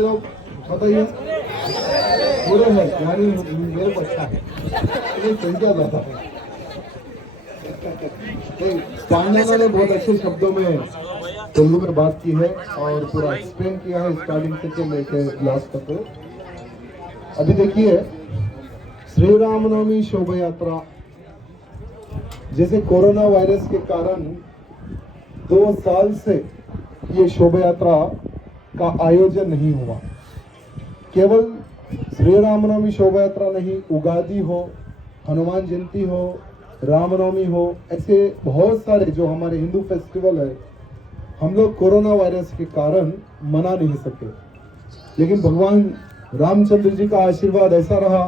कैसे लोग बताइए? पूरे हैं, यानी मेरे को अच्छा है, ये संख्या ज्यादा है। पांडा ने बहुत अच्छे शब्दों में तेलुगु में बात की है और पूरा एक्सप्लेन किया है स्टार्टिंग से लेके लास्ट तक। अभी देखिए, श्री रामनवमी शोभा यात्रा, जैसे कोरोना वायरस के कारण 2 साल से ये शोभा यात्रा का आयोजन नहीं हुआ। केवल श्री रामनवमी शोभा यात्रा नहीं, उगादी हो, हनुमान जयंती हो, रामनवमी हो, ऐसे बहुत सारे जो हमारे हिंदू फेस्टिवल है, हम लोग कोरोना वायरस के कारण मना नहीं सके। लेकिन भगवान रामचंद्र जी का आशीर्वाद ऐसा रहा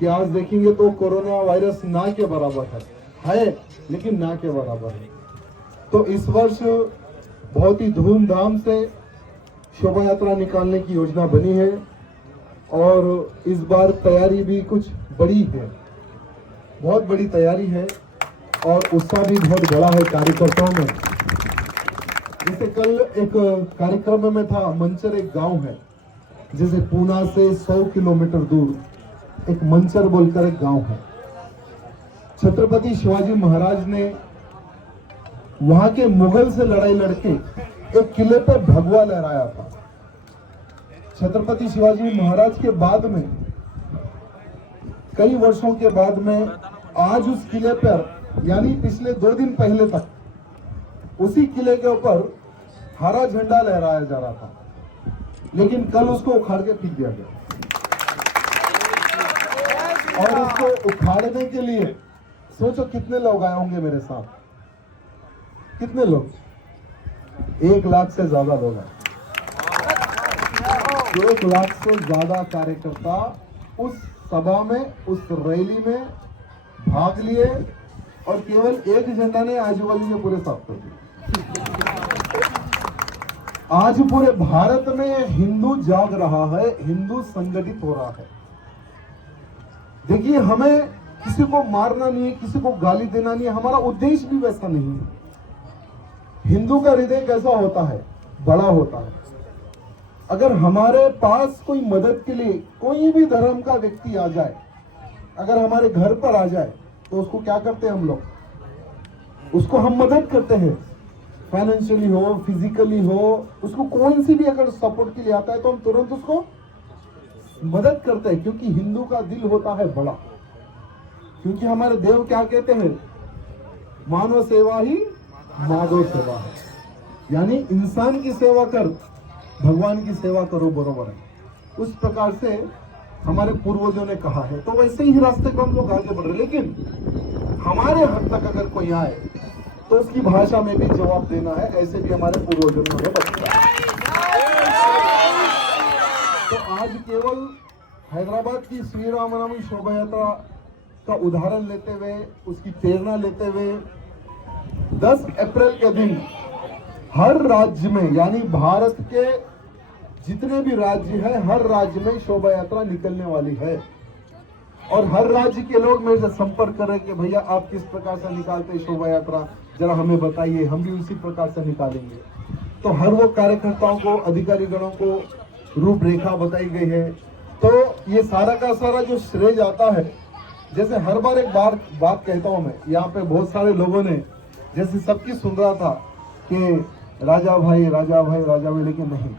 कि आज देखेंगे तो कोरोना वायरस ना के बराबर है, लेकिन ना के बराबर है। तो इस वर्ष बहुत ही धूमधाम से शोभा यात्रा निकालने की योजना बनी है और इस बार तैयारी भी कुछ बड़ी है, बहुत बड़ी तैयारी है और उत्साह भी बहुत बड़ा है कार्यकर्ताओं में। जैसे कल एक कार्यक्रम में था, मंचर एक गांव है, जैसे पूना से 100 किलोमीटर दूर एक मंचर बोलकर एक गांव है। छत्रपति शिवाजी महाराज ने वहां के मुगल से लड़ाई लड़के एक किले पर भगवा लहराया था। छत्रपति शिवाजी महाराज के बाद में, कई वर्षों के बाद में, आज उस किले पर, यानी पिछले 2 दिन पहले तक उसी किले के ऊपर हरा झंडा लहराया जा रहा था, लेकिन कल उसको उखाड़ के फेंक दिया गया। और उसको उखाड़ने के लिए सोचो कितने लोग आए होंगे मेरे साथ? कितने लोग? 1 लाख से ज्यादा लोग आए। 1 लाख से ज्यादा कार्यकर्ता उस सभा में, उस रैली में भाग लिए और केवल एक झंडा ने आजू बाजू में पूरे साफ कर दिए। आज पूरे भारत में हिंदू जाग रहा है, हिंदू संगठित हो रहा है। देखिए, हमें किसी को मारना नहीं है, किसी को गाली देना नहीं है, हमारा उद्देश्य भी वैसा नहीं है। हिंदू का हृदय कैसा होता है? बड़ा होता है। अगर हमारे पास कोई मदद के लिए कोई भी धर्म का व्यक्ति आ जाए, अगर हमारे घर पर आ जाए, तो उसको क्या करते हैं हम लोग? उसको हम मदद करते हैं, फाइनेंशियली हो, फिजिकली हो, उसको कौन सी भी अगर सपोर्ट के लिए आता है तो हम तुरंत उसको मदद करते हैं, क्योंकि हिंदू का दिल होता है बड़ा। क्योंकि हमारे देव क्या कहते हैं? मानव सेवा ही माधव सेवा है, यानी इंसान की सेवा कर, भगवान की सेवा करो, बरोबर है। उस प्रकार से हमारे पूर्वजों ने कहा है, तो वैसे ही रास्ते को हम लोग आगे बढ़ रहे। लेकिन हमारे हद तक अगर कोई आए तो उसकी भाषा में भी जवाब देना है, ऐसे भी हमारे पूर्वजों ने बताया। तो आज केवल हैदराबाद की श्री रामनवमी शोभा यात्रा का उदाहरण लेते हुए, उसकी प्रेरणा लेते हुए 10 अप्रैल के दिन हर राज्य में, यानी भारत के जितने भी राज्य हैं, हर राज्य में शोभा यात्रा निकलने वाली है। और हर राज्य के लोग मेरे से संपर्क कर रहे हैं कि भैया आप किस प्रकार से निकालते हैं शोभा यात्रा, जरा हमें बताइए, हम भी उसी प्रकार से निकालेंगे। तो हर वो कार्यकर्ताओं को, अधिकारी गणों को रूपरेखा बताई गई है। तो ये सारा का सारा जो श्रेय जाता है, जैसे हर बार एक बात कहता हूं मैं, यहाँ पे बहुत सारे लोगों ने जैसे सबकी सुन रहा था कि राजा भाई राजा भाई राजा भाई, लेकिन नहीं,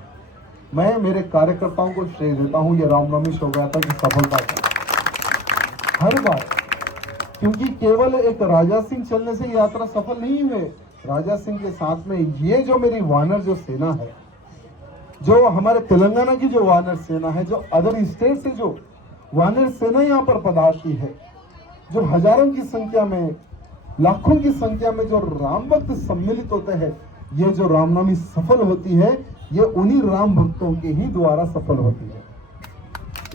मैं मेरे कार्यकर्ताओं को श्रेय देता हूं ये रामनवमी शोभा यात्रा की सफलता की हर बार। क्योंकि केवल एक राजा सिंह चलने से यात्रा सफल नहीं हुए, राजा सिंह के साथ में ये जो मेरी वानर जो सेना है, जो हमारे तेलंगाना की जो वानर सेना है, जो अदर स्टेट से जो वानर सेना यहाँ पर पधारती है, जो हजारों की संख्या में, लाखों की संख्या में जो राम भक्त सम्मिलित होते हैं, ये जो रामनवमी सफल होती है, ये उन्हीं राम भक्तों के ही द्वारा सफल होती है।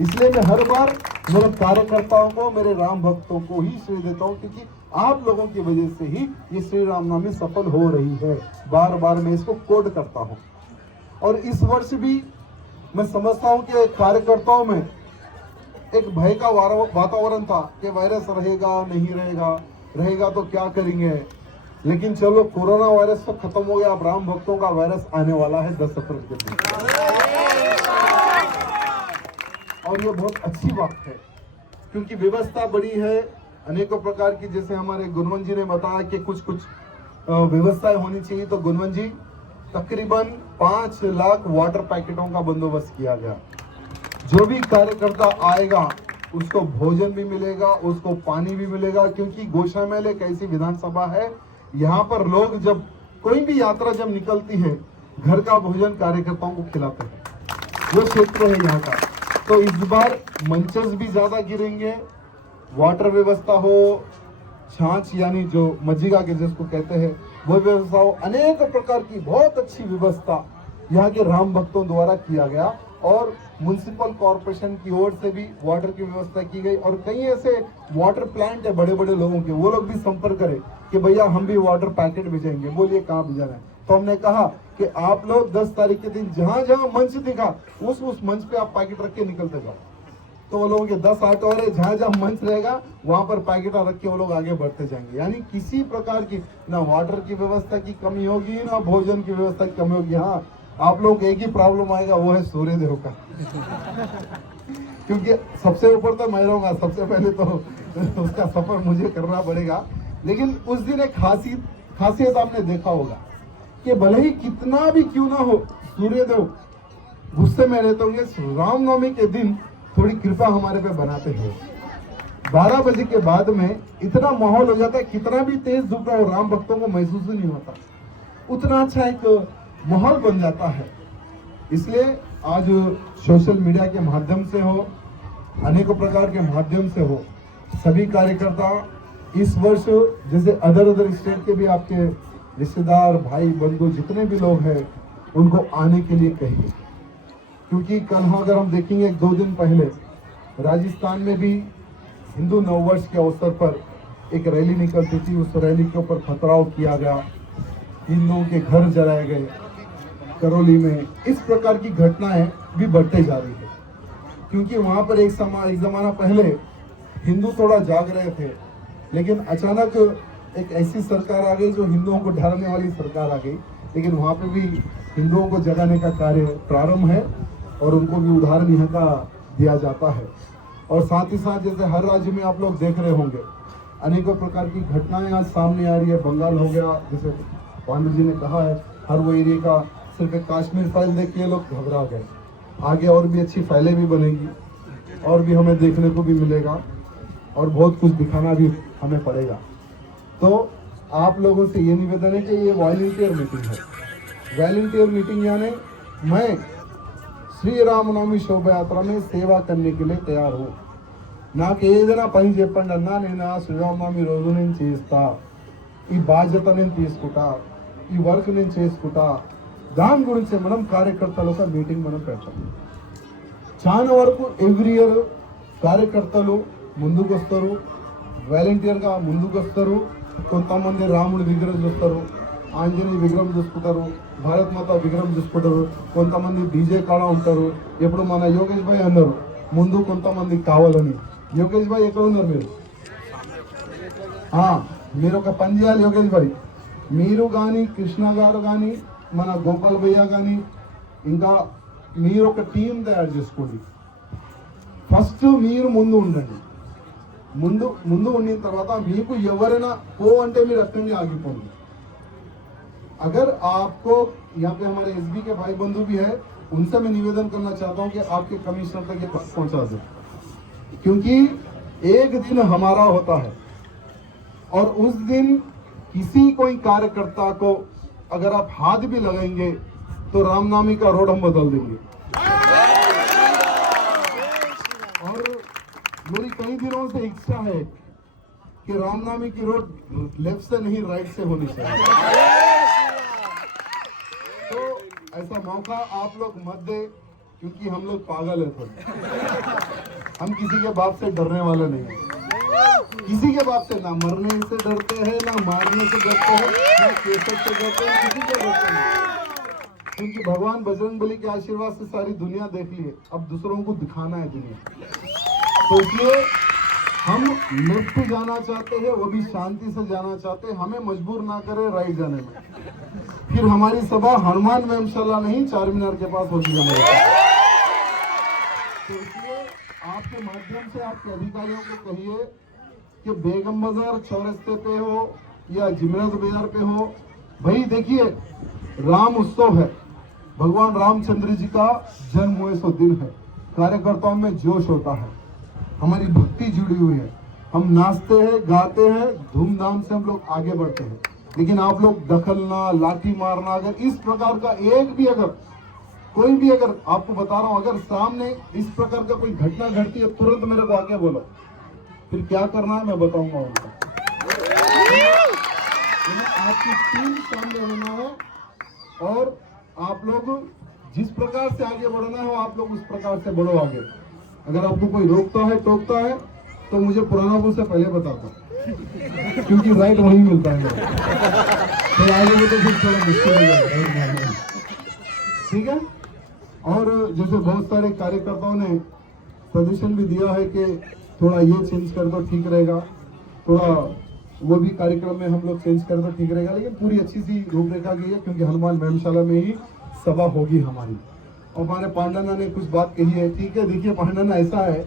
इसलिए मैं हर बार मेरे कार्यकर्ताओं को, मेरे राम भक्तों को ही श्रेय देता हूँ, क्योंकि आप लोगों की वजह से ही ये श्री रामनवमी सफल हो रही है। बार बार मैं इसको कोड करता हूँ। और इस वर्ष भी मैं समझता हूँ कि कार्यकर्ताओं में एक भय का वातावरण था कि वायरस रहेगा नहीं रहेगा, रहेगा तो क्या करेंगे। लेकिन चलो, कोरोना वायरस तो खत्म हो गया, अब राम भक्तों का वायरस आने वाला है 10 अप्रैल के दिन। और ये बहुत अच्छी बात है, क्योंकि व्यवस्था बड़ी है अनेकों प्रकार की। जैसे हमारे गुणवंत जी ने बताया कि कुछ कुछ व्यवस्थाएं होनी चाहिए, तो गुणवंत जी तकरीबन 5 लाख वाटर पैकेटों का बंदोबस्त किया गया। जो भी कार्यकर्ता आएगा उसको भोजन भी मिलेगा, उसको पानी भी मिलेगा, क्योंकि गोशामहल एक ऐसी विधानसभा है, यहाँ पर लोग जब कोई भी यात्रा जब निकलती है घर का भोजन कार्यकर्ताओं को खिलाते हैं, वो क्षेत्र है यहाँ का। तो इस बार मंचेस भी ज्यादा गिरेंगे, वाटर व्यवस्था हो, छाछ यानी जो मज्जिगा के जिसको कहते हैं वो व्यवस्था हो, अनेक प्रकार की बहुत अच्छी व्यवस्था यहाँ के राम भक्तों द्वारा किया गया। और म्युनिसिपल कॉर्पोरेशन की ओर से भी वाटर की व्यवस्था की गई, और कई ऐसे वाटर प्लांट है बड़े बड़े लोगों के, वो लोग भी संपर्क करें कि भैया हम भी वाटर पैकेट भेजेंगे। बोलिए कहाँ भेजना है? तो हमने कहा कि आप लोग 10 तारीख के दिन जहां जहां मंच दिखा उस मंच पे आप पैकेट रख के निकलते जाओ। तो वो लोगों के 10 ऑटो है, जहां जहां मंच रहेगा वहां पर पैकेट रख के वो लोग आगे बढ़ते जाएंगे। यानी किसी प्रकार की ना वाटर की व्यवस्था की कमी होगी, ना भोजन की व्यवस्था की कमी होगी। हाँ, आप लोग एक ही प्रॉब्लम आएगा, वो है सूर्यदेव का क्योंकि सबसे ऊपर तो मैं रहूंगा, सबसे पहले तो उसका सफर मुझे करना पड़ेगा। लेकिन उस दिन एक खासियत आपने देखा होगा कि भले ही कितना भी क्यों ना हो, सूर्यदेव गुस्से में रहते होंगे, रामनवमी के दिन थोड़ी कृपा हमारे पे बनाते हैं। 12 बजे के बाद में इतना माहौल हो जाता है, कितना भी तेज धूप हो राम भक्तों को महसूस ही नहीं होता, उतना अच्छा एक माहौल बन जाता है। इसलिए आज सोशल मीडिया के माध्यम से हो, अनेकों प्रकार के माध्यम से हो, सभी कार्यकर्ता इस वर्ष जैसे अदर स्टेट के भी आपके रिश्तेदार भाई बंधु जितने भी लोग हैं उनको आने के लिए कहिए, क्योंकि कल अगर हम देखेंगे 2 दिन पहले राजस्थान में भी हिंदू नववर्ष के अवसर पर एक रैली निकलती थी, उस रैली के ऊपर पथराव किया गया, 3 लोगों के घर जलाए गए करौली में। इस प्रकार की घटनाएं भी बढ़ते जा रही है, क्योंकि वहां पर एक जमाना पहले हिंदू थोड़ा जाग रहे थे, लेकिन अचानक एक ऐसी सरकार आ गई जो हिंदुओं को ढालने वाली सरकार आ गई। लेकिन वहां पे भी हिंदुओं को जगाने का कार्य प्रारंभ है और उनको भी उदाहरण यहाँ का दिया जाता है। और साथ ही साथ जैसे हर राज्य में आप लोग देख रहे होंगे अनेकों प्रकार की घटनाएं आज सामने आ रही है। बंगाल हो गया, जैसे पांडु जी ने कहा है, हर वो एरिया का सिर्फ एक कश्मीर फाइल देख के लोग घबरा गए। आगे और भी अच्छी फाइलें भी बनेगी और भी हमें देखने को भी मिलेगा और बहुत कुछ दिखाना भी हमें पड़ेगा। तो आप लोगों से ये निवेदन है कि ये वॉलंटियर मीटिंग है। वॉलंटियर मीटिंग यानी मैं श्री रामनवमी शोभा यात्रा में सेवा करने के लिए तैयार हूँ। నాకు ఏదైనా పని చెప్పండి అన్నా, నేను శ్రీరామనవమి రోజు నేను చేస్తా, ఈ బాధ్యత నేను తీసుకుంటా, ఈ వర్క్ నేను చేసుకుంటా। దాని గురించి మనం కార్యకర్తల ఒక మీటింగ్ మనం పెడతాం। చాలా వరకు ఎవ్రీ ఇయర్ కార్యకర్తలు ముందుకు వస్తారు, వాలంటీర్గా ముందుకు వస్తారు। కొంతమంది రాముడి విగ్రహం చూస్తారు, ఆంజనేయ విగ్రహం చూసుకుంటారు, భారత్ మాత విగ్రహం చూసుకుంటారు, కొంతమంది డీజే కాడ ఉంటారు। ఇప్పుడు మన యోగేష్ భాయ్ అన్నారు ముందు కొంతమంది కావాలని। యోగేష్ భాయ్ ఎక్కడ ఉన్నారు మీరు? మీరు ఒక పని చేయాలి యోగేష్ భాయ్, మీరు కానీ కృష్ణ గారు కానీ మన గోపాల్ భయ్య కానీ ఇంకా మీరు ఒక టీం తయారు చేసుకోండి। ఫస్ట్ మీరు ముందు ఉండండి, ముందు ఉండిన తర్వాత మీకు ఎవరైనా పో అంటే మీరు అక్కడి ఆగిపోండి। अगर आपको यहाँ पे हमारे एसबी के भाई बंधु भी है, उनसे मैं निवेदन करना चाहता हूँ कि आपके कमिश्नर तक ये पहुंचा दें, क्योंकि एक दिन हमारा होता है और उस दिन किसी कोई कार्यकर्ता को अगर आप हाथ भी लगाएंगे तो रामनामी का रोड हम बदल देंगे। और मेरी कई दिनों से इच्छा है कि रामनामी की रोड लेफ्ट से नहीं राइट से होनी चाहिए। तो ऐसा मौका आप लोग मत दे, क्योंकि हम लोग पागल है थोड़े। हम किसी के बाप से डरने वाले नहीं है, किसी के बाप से ना मरने से डरते हैं, ना मारने से डरते हैं, ना केसर से डरते हैं, किसी से डरते नहीं। क्योंकि भगवान बजरंगबली के आशीर्वाद से सारी दुनिया देख ली है, अब दूसरों को दिखाना है दुनिया। तो इसलिए हम लेफ्ट जाना चाहते हैं, वो भी शांति से जाना चाहते हैं, हमें मजबूर ना करे राइट जाने में। फिर हमारी सभा हनुमान में इंशाल्लाह नहीं, चार मीनार के पास होगी हमारे। तो इसलिए माध्यम से आपके अधिकारियों को कहिए कि बेगम बाजार चौरस्ते पे हो या जिमरत बाजार पे हो, भाई देखिए राम उत्सव है, भगवान रामचंद्र जी का जन्मोत्सव दिन है, कार्यकर्ताओं में जोश होता है, हमारी भक्ति जुड़ी हुई है, हम नाचते हैं गाते हैं, धूमधाम से हम लोग आगे बढ़ते हैं। लेकिन आप लोग दखलना, लाठी मारना, अगर इस प्रकार का एक भी अगर कोई भी अगर आपको बता रहा हूं, अगर सामने इस प्रकार का कोई घटना घटती है तुरंत मेरे को आके बोलो, फिर क्या करना है मैं बताऊंगा उनको। आपकी टीम सामने होना है और आप लोग जिस प्रकार से आगे बढ़ना है आप लोग उस प्रकार से बढ़ो आगे। अगर आपको कोई रोकता है टोकता है तो मुझे पुराना पुल से पहले बताता, क्योंकि राइट वही मिलता है, तो आगे में तो फिर थोड़ा मुश्किल हो जाएगा, ठीक है। और जैसे बहुत सारे कार्यकर्ताओं ने सजेशन भी दिया है कि थोड़ा ये चेंज कर दो ठीक रहेगा, थोड़ा वो भी कार्यक्रम में हम लोग चेंज कर दो ठीक रहेगा, लेकिन पूरी अच्छी सी रूपरेखा की है क्योंकि हनुमान व्यायामशाला में ही सभा होगी हमारी। और हमारे पांडाना ने कुछ बात कही है, ठीक है। देखिए पांडाना ऐसा है,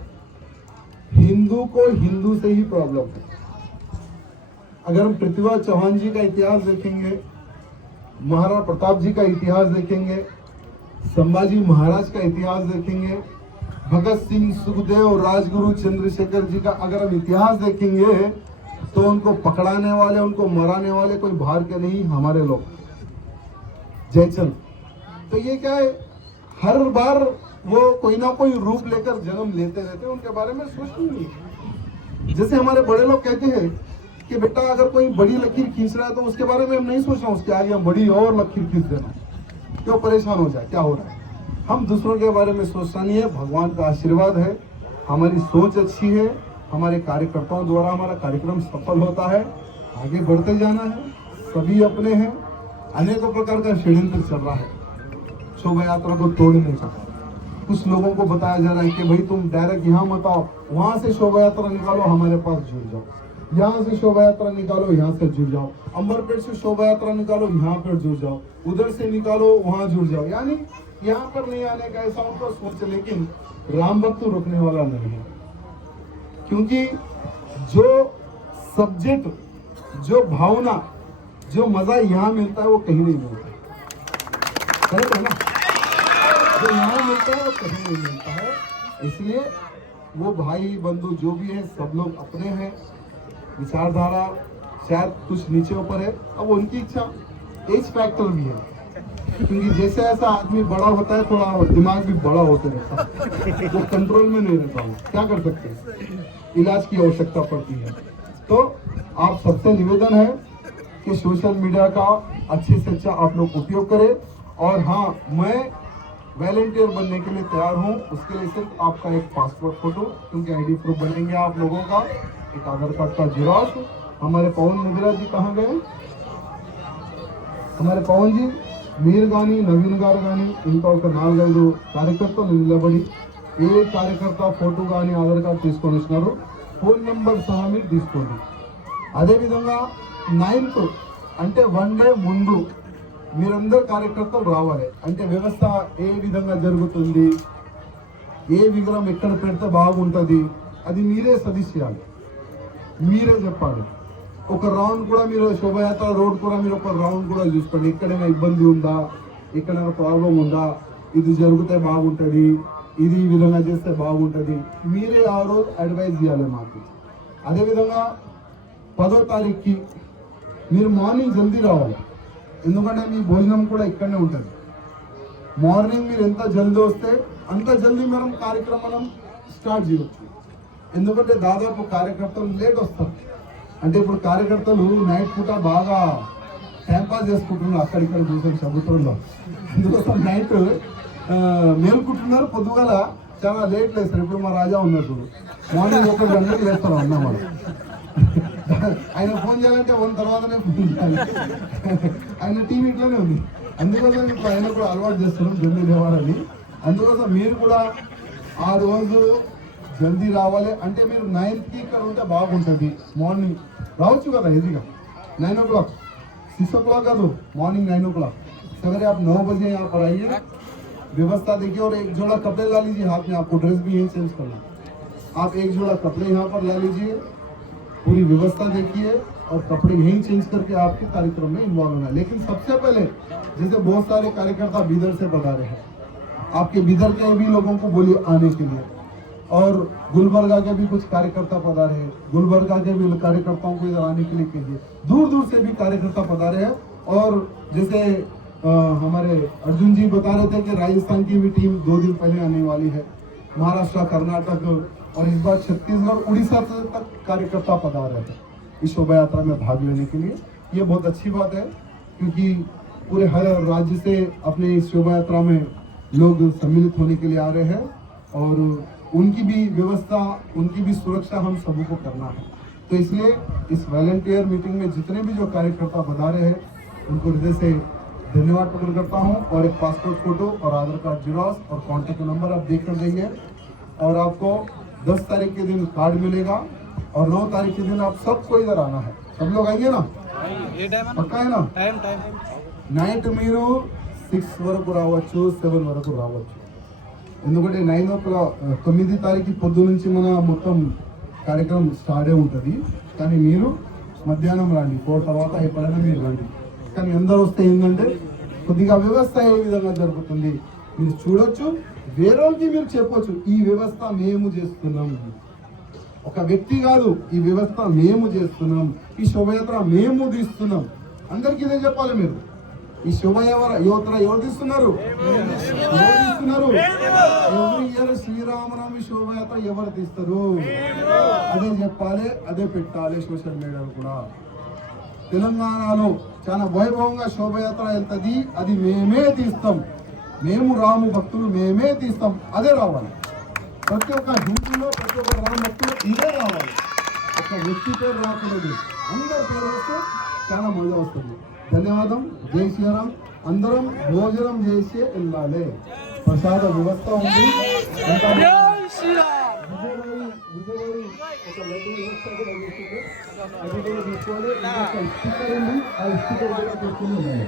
हिंदू को हिंदू से ही प्रॉब्लम है। अगर हम पृथ्वीराज चौहान जी का इतिहास देखेंगे, महाराणा प्रताप जी का इतिहास देखेंगे, संभाजी महाराज का इतिहास देखेंगे, भगत सिंह, सुखदेव, राजगुरु, चंद्रशेखर जी का अगर हम इतिहास देखेंगे तो उनको पकड़ाने वाले, उनको मराने वाले कोई बाहर के नहीं, हमारे लोग जयचंद। तो ये क्या है, हर बार वो कोई ना कोई रूप लेकर जन्म लेते रहते हैं, उनके बारे में सोचती नहीं। जैसे हमारे बड़े लोग कहते हैं कि बेटा अगर कोई बड़ी लकीर खींच रहा है तो उसके बारे में हम नहीं सोच रहे, उसके आगे हम बड़ी और लकीर खींच देना, क्यों परेशान हो जाए, क्या हो रहा है। हम दूसरों के बारे में सोचना नहीं है, भगवान का आशीर्वाद है, हमारी सोच अच्छी है, हमारे कार्यकर्ताओं द्वारा हमारा कार्यक्रम सफल होता है, आगे बढ़ते जाना है, सभी अपने हैं। अनेकों प्रकार का षड्यंत्र चल रहा है, शोभा यात्रा को तोड़ नहीं सकता। कुछ लोगों को बताया जा रहा है कि भाई तुम डायरेक्ट यहाँ मत आओ, वहां से शोभा यात्रा निकालो, हमारे पास जुड़ जाओ, यहाँ से शोभा यात्रा निकालो, यहाँ से जुड़ जाओ, अंबरपेट से शोभा यात्रा निकालो, यहाँ पर जुड़ जाओ, उधर से निकालो, वहां जुड़ जाओ, यानी यहाँ पर नहीं आने का ऐसा उनका सोच। लेकिन राम भक्त रोकने वाला नहीं है, क्योंकि जो सब्जेक्ट, जो भावना, जो मजा यहाँ मिलता है वो कहीं नहीं मिलता है ना, जो यहाँ मिलता है वो कहीं नहीं मिलता है। इसलिए वो भाई बंधु जो भी है सब लोग अपने हैं, विचारधारा शायद कुछ नीचे ऊपर है, अब उनकी इच्छा, एज फैक्टर भी है, क्योंकि जैसे ऐसा आदमी बड़ा होता है थोड़ा दिमाग भी बड़ा होते रहता है, वो कंट्रोल में नहीं रहता हूँ, क्या कर सकते हैं, इलाज की आवश्यकता पड़ती है। तो आप सबसे निवेदन है कि सोशल मीडिया का अच्छे से अच्छा आप लोग उपयोग करें। और हाँ, मैं वॉलंटियर बनने के लिए तैयार हूँ, उसके लिए सिर्फ आपका एक पासपोर्ट फोटो, क्योंकि आईडी प्रूफ बनेंगे आप लोगों का, एक आधार कार्ड का जेरॉक्स। हमारे पवन मुद्रा जी कहाँ गए, हमारे पवन जी मीर गानी नवीन गार गानी इंका ఒక 4-5 కార్యకర్తలు నిలబడి ఏ కార్యకర్త ఫోటో గాని ఆధార్ కార్డు తీసుకొని వచ్చినారు, ఫోన్ నెంబర్ సహా మీరు తీసుకోండి. అదేవిధంగా 9th అంటే 1 డే ముందు మీరందరూ కార్యకర్తలు రావాలి. అంటే వ్యవస్థ ఏ విధంగా జరుగుతుంది, ఏ విగ్రహం ఎక్కడ పెడితే బాగుంటుంది అది మీరే సజెస్ట్ చేయాలి, మీరే చెప్పాలి. ఒక రౌండ్ కూడా మీరు శోభయాత్ర రోడ్ కూడా మీరు ఒక రౌండ్ కూడా చూసుకోండి, ఎక్కడైనా ఇబ్బంది ఉందా, ఎక్కడైనా ప్రాబ్లం ఉందా, ఇది జరిగితే బాగుంటుంది, ఇది ఈ విధంగా చేస్తే బాగుంటుంది, మీరే ఆ రోజు అడ్వైజ్ చేయాలి మాకు. అదేవిధంగా 10వ తారీఖుకి మీరు మార్నింగ్ జల్దీ రావాలి, ఎందుకంటే మీ భోజనం కూడా ఇక్కడనే ఉంటుంది. మార్నింగ్ మీరు ఎంత జల్దీ వస్తే అంత జల్దీ మనం కార్యక్రమం స్టార్ట్ చేయవచ్చు. ఎందుకంటే దాదాపు కార్యకర్తలు లేట్ వస్తారు. అంటే ఇప్పుడు కార్యకర్తలు నైట్ పూట బాగా టైంపాస్ చేసుకుంటున్నారు, అక్కడిక్కడ చూసాను సముద్రంలో, అందుకోసం నైట్ మేల్కుంటున్నారు, పొద్దుగాల చాలా లేట్ లేస్తారు. ఇప్పుడు మా రాజా ఉన్నారు, మార్నింగ్ 1 గంటలకు లేస్తారు అన్నమాట. ఆయన ఫోన్ చేయాలంటే 1 తర్వాతనే ఫోన్ చేయాలి, ఆయన టీవీ ఇట్లనే ఉంది. అందుకోసం ఇప్పుడు ఆయన కూడా అలవాటు చేస్తున్నాం జల్దీ లేవాలని. అందుకోసం మీరు కూడా ఆ రోజు జల్దీ రావాలి. అంటే మీరు 9th ఇక్కడ ఉంటే బాగుంటుంది. మార్నింగ్ రావచ్చు కదా ఈజీగా, 9 o'clock, 6 o'clock కాదు, మార్నింग 9 o'clock. सवेरे आप 9 बजे यहाँ पर आइए, व्यवस्था देखिए और एक जोड़ा कपड़े ला लीजिए हाथ में, आपको ड्रेस भी यही चेंज करना, आप एक जोड़ा कपड़े यहाँ पर ला लीजिए, पूरी व्यवस्था देखिए और कपड़े यहीं चेंज करके आपके कार्यक्रम में इन्वॉल्व होना है। लेकिन सबसे पहले जैसे बहुत सारे कार्यकर्ता बीदर से पधारे हैं, आपके बीदर के भी लोगों को बोलिए आने के लिए, और गुलबर्गा के भी कुछ कार्यकर्ता पधारे हैं, गुलबर्गा के भी कार्यकर्ताओं को इधर आने के लिए कीजिए। दूर दूर से भी कार्यकर्ता पधारे हैं। और जैसे हमारे अर्जुन जी बता रहे थे कि राजस्थान की भी टीम 2 दिन पहले आने वाली है, महाराष्ट्र, कर्नाटक और इस बार छत्तीसगढ़, उड़ीसा तक कार्यकर्ता पधारे हैं इस शोभा यात्रा में भाग लेने के लिए। ये बहुत अच्छी बात है क्योंकि पूरे हर राज्य से अपने इस शोभा यात्रा में लोग सम्मिलित होने के लिए आ रहे हैं और उनकी भी व्यवस्था, उनकी भी सुरक्षा हम सबों को करना है। तो इसलिए इस वॉलंटियर मीटिंग में जितने भी जो कार्यकर्ता पधारे हैं उनको हृदय से धन्यवाद प्रकट करता हूं। और एक पासपोर्ट फोटो और आधार कार्ड जीरोक्स और कॉन्टैक्ट नंबर आप देख कर देंगे। और आपको 10 तारीख के दिन कार्ड मिलेगा और 9 तारीख के दिन आप सबको इधर आना है। सब लोग आइए ना, పక్కా అయినా నైట్ మీరు 6 వరకు రావచ్చు, 7 వరకు రావచ్చు. ఎందుకంటే 9 తారీఖు పొద్దు నుంచి మన మొత్తం కార్యక్రమం స్టార్ట్ అయి ఉంటుంది. కానీ మీరు మధ్యాహ్నం రండి, 4 తర్వాత ఎప్పుడైనా మీరు రండి. కానీ అందరూ వస్తే ఏంటంటే కొద్దిగా వ్యవస్థ ఏ విధంగా జరుగుతుంది మీరు చూడొచ్చు, వేరేకి మీరు చెప్పొచ్చు ఈ వ్యవస్థ మేము చేస్తున్నాం. ఒక వ్యక్తి కాదు, ఈ వ్యవస్థ మేము చేస్తున్నాం, ఈ శోభయాత్ర మేము తీస్తున్నాం. అందరికీ ఇదే చెప్పాలి మీరు. ఈ శోభయాత్ర ఎవరు తీస్తున్నారు? ఎవ్రీ ఇయర్ శ్రీరామనవమి శోభయాత్ర ఎవరు తీస్తారు? అదే చెప్పాలి, అదే పెట్టాలి సోషల్ మీడియాలో కూడా. తెలంగాణలో చాలా వైభవంగా శోభయాత్ర వెళ్తుంది, అది మేమే తీస్తాం. మేము రాము భక్తులు మేమే తీస్తాం, అదే రావాలి. ప్రతి ఒక్క హిందువులో ప్రతి ఒక్క రామ భక్తులు ఇదే రావాలి. ఒక వ్యక్తి పేరు రాకూడదు, అందరి పేరు వస్తే చాలా మజా వస్తుంది. ధన్యవాదం. జై శ్రీరామ్. అందరం భోజనం చేసి వెళ్ళాలి. ప్రసాద వ్యవస్థ ఉంది. విజయవాడి ఒక లడ్డు వ్యవస్థ కూడా చేస్తుంది, అది కూడా తీసుకోవాలి. ఒక స్టిక్కర్ ఉంది, ఆ స్టిక్కర్ కూడా తీసుకుని ఉండాలి.